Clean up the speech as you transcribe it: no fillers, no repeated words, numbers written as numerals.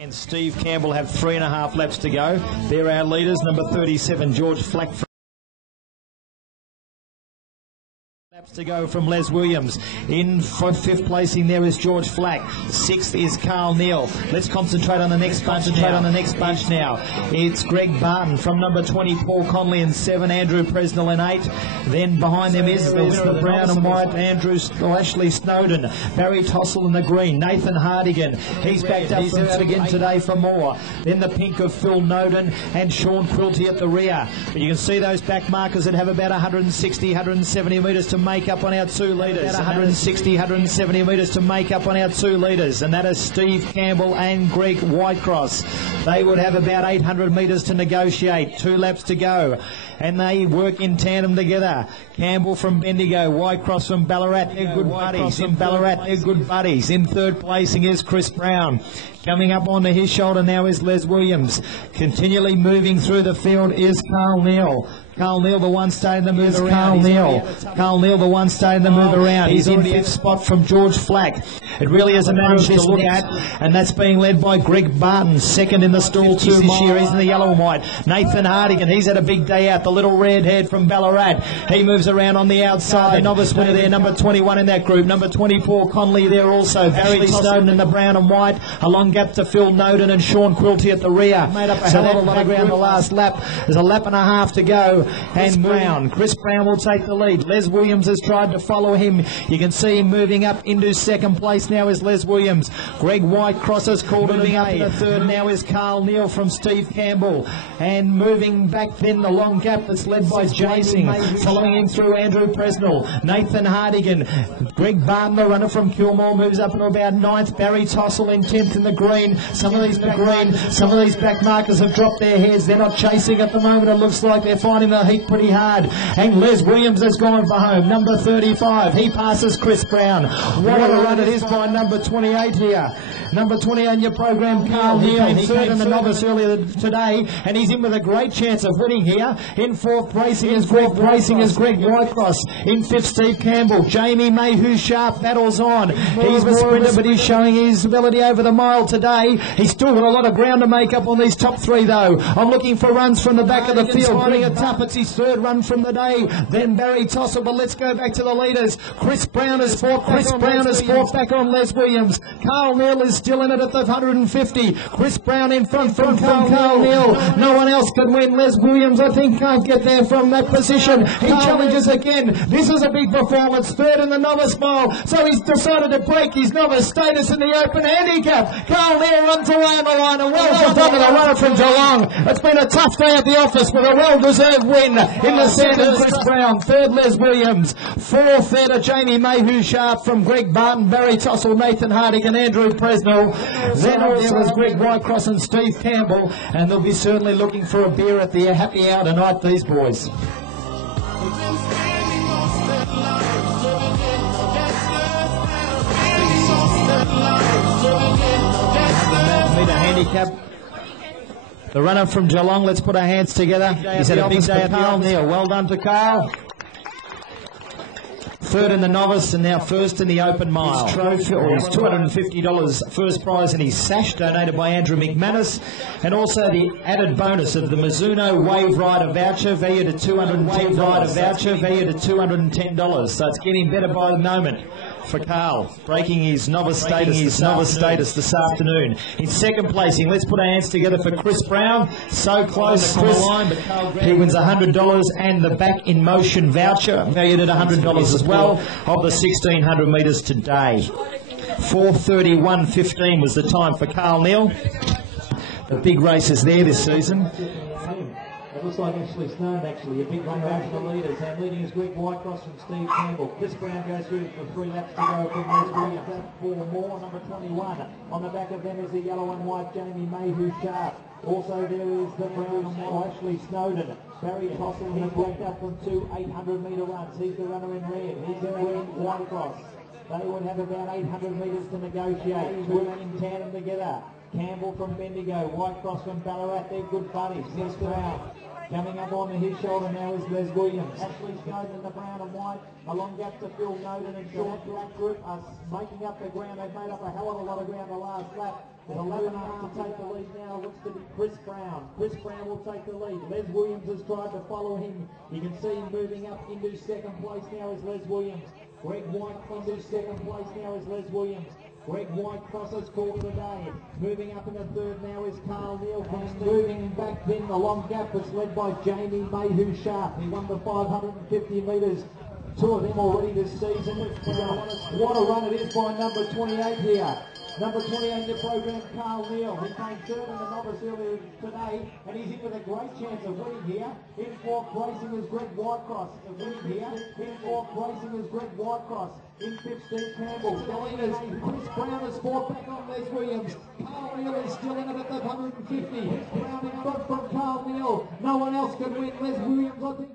And Steve Campbell have 3.5 laps to go. They're our leaders. Number 37, George Flack. Laps to go from Les Williams. In fifth placing there is George Flack. Sixth is Carl Neal. Let's concentrate on the next bunch now. It's Greg Barton from number 20, Paul Conley in 7, Andrew Presnell in 8. Then behind them is the brown and white Ashley Snowden, Barry Tossell in the green, Nathan Hardigan. He's backed up from out again today for more. Then the pink of Phil Noden and Sean Quilty at the rear. But you can see those back markers that have about 160, 170 metres to make up on our 2 leaders. 160, 170 metres to make up on our 2 leaders. And that is Steve Campbell and Greg Whitecross. They would have about 800 metres to negotiate. 2 laps to go. And they work in tandem together. Campbell from Bendigo, Whitecross from Ballarat, they're good buddies. In third placing is Chris Brown. Coming up onto his shoulder now is Les Williams. Continually moving through the field is Carl Neal. Carl Neal, the one starting to move around. He's in 5th spot from George Flack. It really is a match to look at, and that's being led by Greg Barton, second in the stall this year. He's in the yellow and white. Nathan Hardigan, he's had a big day out, the little redhead from Ballarat. He moves around on the outside. Novice winner there, number 21 in that group. Number 24, Conley there also. Barry Snowden in the brown and white. A long gap to Phil Noden and Sean Quilty at the rear. Made up a hell of a lot of ground the last lap. There's a lap and a half to go. And Chris Brown will take the lead. Les Williams has tried to follow him. You can see him moving up into second place now is Les Williams. Greg Whitecross has called it up in the third now is Carl Neal from Steve Campbell. And moving back then the long gap that's led by Jason. Following him through Andrew Presnell. Nathan Hardigan. Greg Barton, the runner from Kilmore, moves up to about 9th. Barry Tossell in 10th in the green. Some of these back markers have dropped their heads. They're not chasing at the moment. It looks like they're finding the heat pretty hard. And Les Williams has gone for home. Number 35. He passes Chris Brown. What a run it is by number 28 here. Number 28 in your program, Carl Neal. He came third in the novice earlier today, and he's in with a great chance of winning here. In 4th placing is Greg Whitecross. In 5th, Steve Campbell. Jamie Mayhew Sharp battles on. He's the sprinter, but he's showing his ability over the mile today. He's still got a lot of ground to make up on these top 3, though. I'm looking for runs from the back of the field. Finding it tough. It's his 3rd run from the day. Then Barry Tossell, but let's go back to the leaders. Chris Brown is 4th. Back on Les Williams. Carl Neal is still in it at the 150. Chris Brown in front from Carl Neal. No one else can win. Les Williams, I think, can't get there from that position. He challenges again. This is a big performance. 3rd in the novice mile. So he's decided to break his novice status in the open handicap. Carl Neal runs around the line, and well done to the runner from Geelong. It's been a tough day at the office, but a well-deserved win in the Sandhurst. Chris Brown. 3rd, Les Williams. 4th there to Jamie Mayhew Sharp from Greg Barton, Barry Tossell, Nathan Hardigan, Andrew Presnell. Then there was Greg Whitecross and Steve Campbell, and they'll be certainly looking for a beer at the happy hour tonight, these boys. Meter handicap. The runner from Geelong, let's put our hands together. He's had a big day at Carl Neal. Well done to Carl. 3rd in the novice and now 1st in the open mile. His trophy, or his $250 first prize in his sash, donated by Andrew McManus, and also the added bonus of the Mizuno Wave Rider voucher valued at $210. So it's getting better by the moment for Carl, breaking his novice status this afternoon. In 2nd placing, let's put our hands together for Chris Brown. So close, Chris. He wins $100 and the Back in Motion voucher, valued at $100 as well, of the 1,600 metres today. 4:31.15 was the time for Carl Neal. The big races there this season. It looks like Ashley Snowden, actually, a big run back for the leaders. And leading is Greg Whitecross from Steve Campbell. Chris Brown goes through for 3 laps to go from Les Williams. 4 more, number 21. On the back of them is the yellow and white Jamie Mayhew Sharp. Also there is the brown and white Ashley Snowden. Barry Tossell, he's worked up from 2 800-metre runs. He's the runner in red. He's in Greg Whitecross. They would have about 800 metres to negotiate. Working in tandem together. Campbell from Bendigo, Whitecross from Ballarat, they're good buddies. Chris Brown. Coming up on his shoulder now is Les Williams. Ashley Snowden in the brown and white. A long gap to Phil Noden and Sean Black Group are making up the ground. They've made up a hell of a lot of ground the last lap. And 11 to take the lead now looks to be Chris Brown. Chris Brown will take the lead. Les Williams has tried to follow him. You can see him moving up into second place now is Les Williams. Greg White into second place now is Les Williams. Greg White crosses call of the day. Moving up in the third now is Carl Neal. Moving back then the long gap was led by Jamie Mayhew Sharp. He won the 550 metres. Two of them already this season. What a run it is by number 28 here. Number 28 in the program, Carl Neal. He came third in the novice earlier today, and he's in with a great chance of winning here. In fourth racing is Greg Whitecross. Winning here. In fourth racing is Greg Whitecross. In fifth, Steve Campbell. Going is Chris Brown has fought back on Les Williams. Carl Neal is still in it at the 150. Rounding up from Carl Neal. No one else can win. Les Williams, I think.